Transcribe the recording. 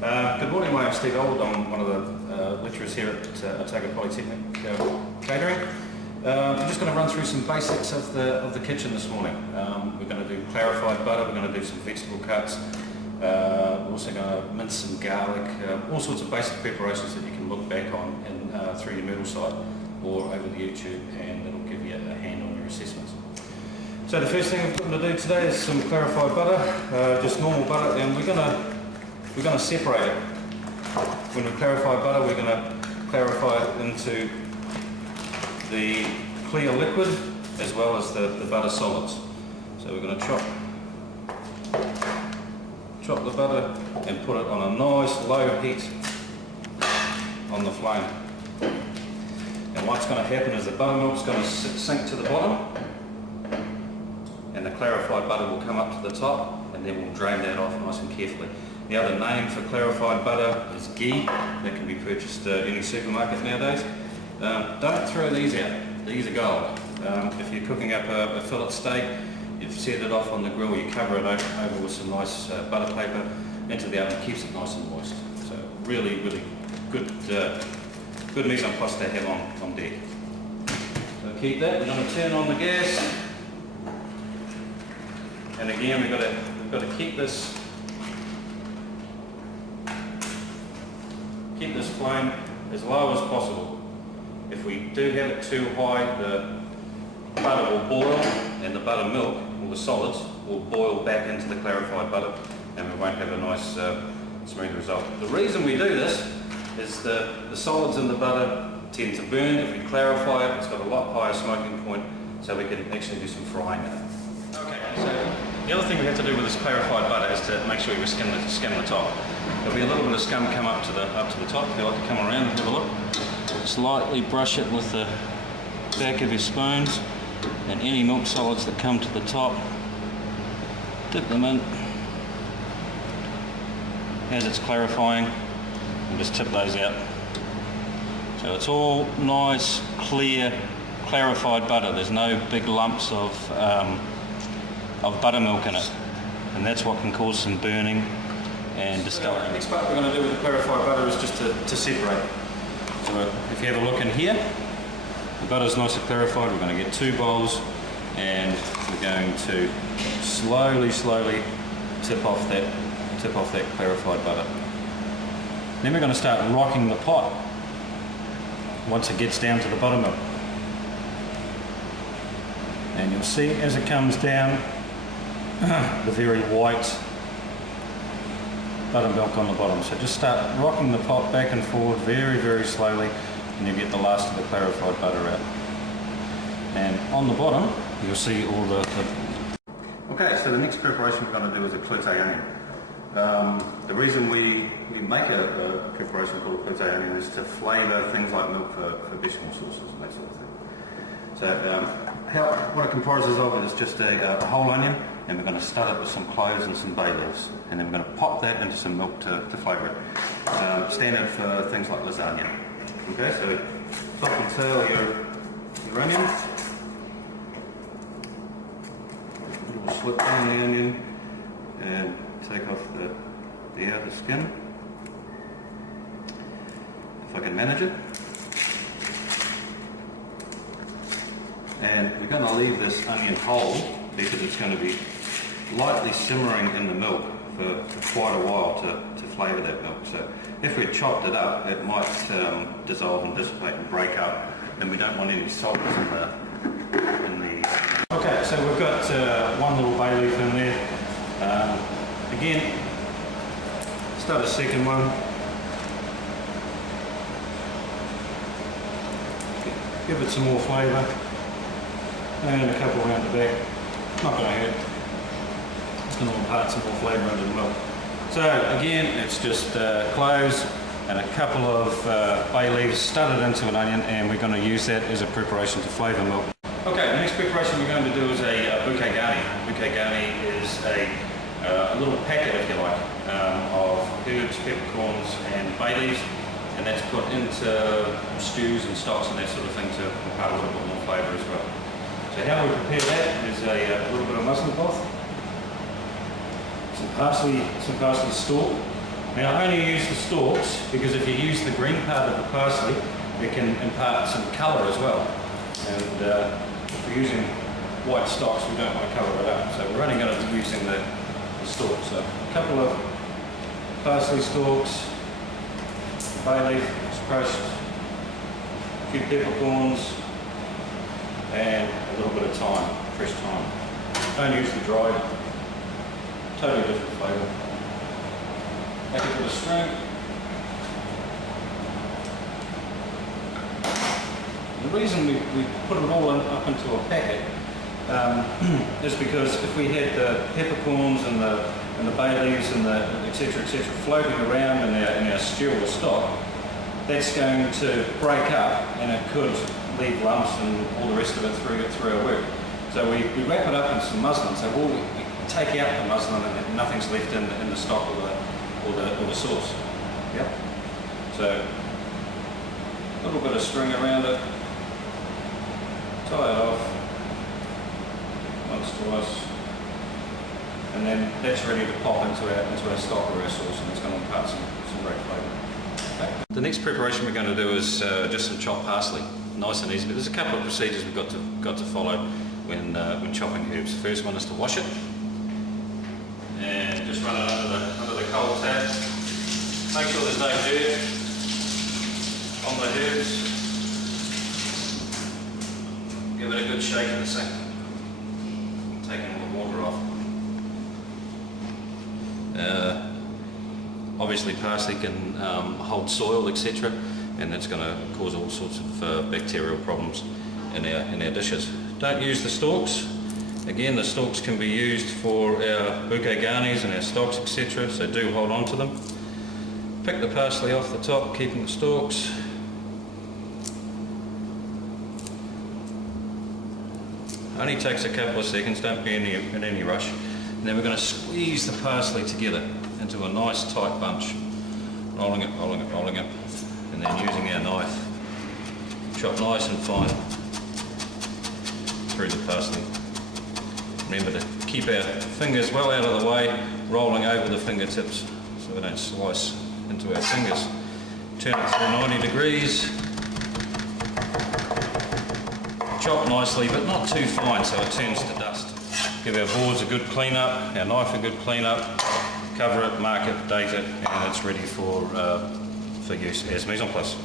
Good morning, my name's Steve Old. I'm one of the lecturers here at Otago Polytechnic Catering. I'm just going to run through some basics of the kitchen this morning. We're going to do clarified butter, we're going to do some vegetable cuts, we're also going to mince some garlic, all sorts of basic preparations that you can look back on through your Moodle site or over the YouTube, and it'll give you a hand on your assessments. So the first thing we've got to do today is some clarified butter, just normal butter, and we're going to separate it. When we clarify butter, we're going to clarify it into the clear liquid as well as the butter solids. So we're going to chop the butter and put it on a nice low heat on the flame. And what's going to happen is the buttermilk's going to sink to the bottom, and the clarified butter will come up to the top, and then we'll drain that off nice and carefully. The other name for clarified butter is ghee. That can be purchased at any supermarket nowadays. Don't throw these out. These are gold. If you're cooking up a fillet steak, you've set it off on the grill, you cover it over with some nice butter paper into the oven, keeps it nice and moist. So really, really good mise en place to have on deck. So keep that. We're going to turn on the gas, and again we've got to keep this flame as low as possible. If we do have it too high, the butter will boil, and the buttermilk, or the solids, will boil back into the clarified butter, and we won't have a nice smooth result. The reason we do this is the solids in the butter tend to burn. If we clarify it, it's got a lot higher smoking point, so we can actually do some frying in it. Okay, so the other thing we have to do with this clarified butter is to make sure we skim the top. There'll be a little bit of scum come up to the top. If you like to come around and have a look, just lightly brush it with the back of your spoons, and any milk solids that come to the top, dip them in as it's clarifying, and just tip those out. So it's all nice, clear, clarified butter. There's no big lumps of buttermilk in it, and that's what can cause some burning and discoloring. The next part we're going to do with the clarified butter is just to separate. So if you have a look in here, the butter's nice and clarified. We're going to get 2 bowls, and we're going to slowly tip off that clarified butter. Then we're going to start rocking the pot once it gets down to the buttermilk. And you'll see as it comes down, the very white buttermilk on the bottom. So just start rocking the pot back and forward very slowly, and you get the last of the clarified butter out. And on the bottom you'll see all the... Okay, so the next preparation we're going to do is a Cloute onion. The reason we make a preparation called a Cloute onion is to flavour things like milk for vegetable sauces and that sort of thing. So what it comprises of is just a whole onion, and we're going to stud it with some cloves and some bay leaves, and then we're going to pop that into some milk to flavour it. Standard for things like lasagna. Okay, so top and tail your onion. A little slip down the onion and take off the outer skin, if I can manage it. And we're going to leave this onion whole because it's going to be lightly simmering in the milk for quite a while to flavour that milk. So if we chopped it up, it might dissolve and dissipate and break up, and we don't want any solids in the... Okay, so we've got one little bay leaf in there. Again, start a second one. Give it some more flavour. And a couple around the back. Not going to hurt. It's going to impart some more flavour into the milk. So again, it's just cloves and a couple of bay leaves studded into an onion, and we're going to use that as a preparation to flavour milk. Okay, the next preparation we're going to do is a bouquet garni. Bouquet garni is a little packet, if you like, of herbs, peppercorns and bay leaves, and that's put into stews and stocks and that sort of thing to impart a little bit more flavour as well. So how we prepare that is a little bit of muslin cloth, some parsley stalk, Now I only use the stalks because if you use the green part of the parsley, it can impart some colour as well. And if we're using white stalks, we don't want to colour it up. So we're only going to be using the stalks. So a couple of parsley stalks, bay leaf, crushed, a few peppercorns, and a little bit of thyme, fresh thyme. Don't use the dried, totally different flavour. Make a bit of string. The reason we put it all up into a packet is because if we had the peppercorns and the bay leaves and the etc floating around in our stew or stock, that's going to break up and it could leave lumps and all the rest of it through our work. So we wrap it up in some muslin, so we take out the muslin and nothing's left in the stock or the sauce. Yep. So a little bit of string around it, tie it off once, twice, and then that's ready to pop into our stock or our sauce, and it's going to impart some great flavour. Okay. The next preparation we're going to do is just some chopped parsley. Nice and easy, but there's a couple of procedures we've got to follow when chopping herbs. The first one is to wash it and just run it under the cold tab. Make sure there's no dirt on the herbs. Give it a good shake in the sink. Taking all the water off. Obviously parsley can hold soil, etc., and that's going to cause all sorts of bacterial problems in our dishes. Don't use the stalks. Again, the stalks can be used for our bouquet garnis and our stocks, etc., so do hold on to them. Pick the parsley off the top, keeping the stalks. Only takes a couple of seconds, don't be in any rush. And then we're going to squeeze the parsley together into a nice tight bunch. Rolling it, rolling it, rolling it. And then using our knife, chop nice and fine through the parsley. Remember to keep our fingers well out of the way, rolling over the fingertips so we don't slice into our fingers. Turn it through 90 degrees. Chop nicely, but not too fine so it turns to dust. Give our boards a good clean up, our knife a good clean up, cover it, mark it, date it, and it's ready for use as mise en place.